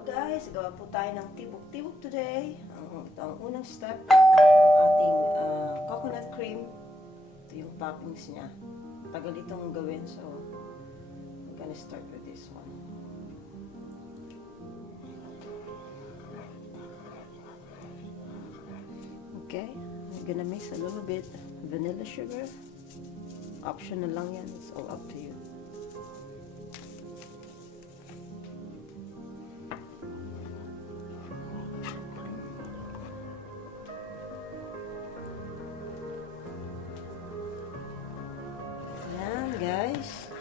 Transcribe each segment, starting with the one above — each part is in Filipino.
out guys, gawa po tayo ng tibok-tibok today. Ito ang unang step, ating coconut cream. Ito yung toppings niya. Tagal itong gawin, so I'm gonna start with this one. Okay, I'm gonna mix a little bit vanilla sugar. Optional lang yan, it's all up to you. Guys,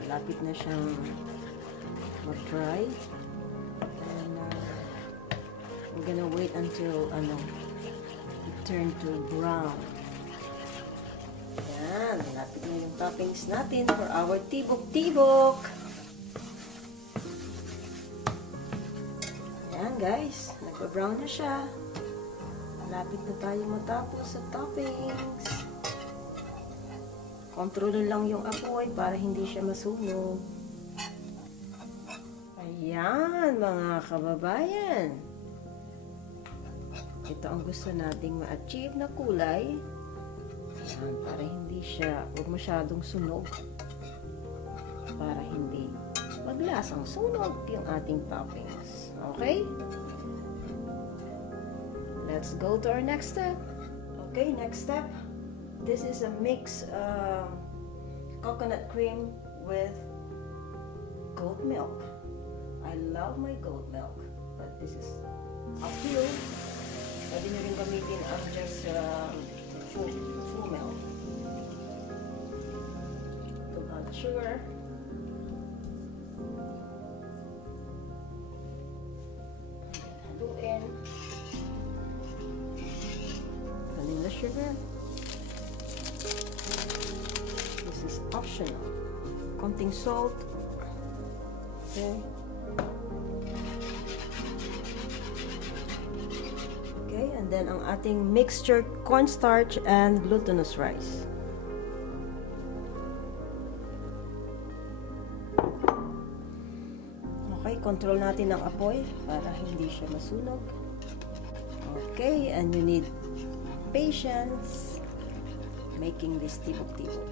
malapit na siyang mag-fry, and I'm gonna wait until it turn to brown. Yan, malapit na yung toppings natin for our tibok-tibok. Yan guys, nagpa-brown na siya. Malapit na tayo matapos sa toppings. Kontrolin lang yung apoy para hindi siya masunog. Ayan, mga kababayan. Ito ang gusto nating ma-achieve na kulay. Ayan, para hindi siya, huwag masyadong sunog. Para hindi maglasang sunog yung ating toppings. Okay? Let's go to our next step. Okay, next step. This is a mix coconut cream with goat milk. I love my goat milk, but this is up to you. Pwede nyo rin gamitin as just full milk. It'll add sugar. Haluin. Vanilla sugar. This is optional. Konting salt. Okay. Okay, and then ang ating mixture cornstarch and glutinous rice. Okay, control natin ang apoy para hindi siya masunog. Okay, and you need patience making this tibok-tibok.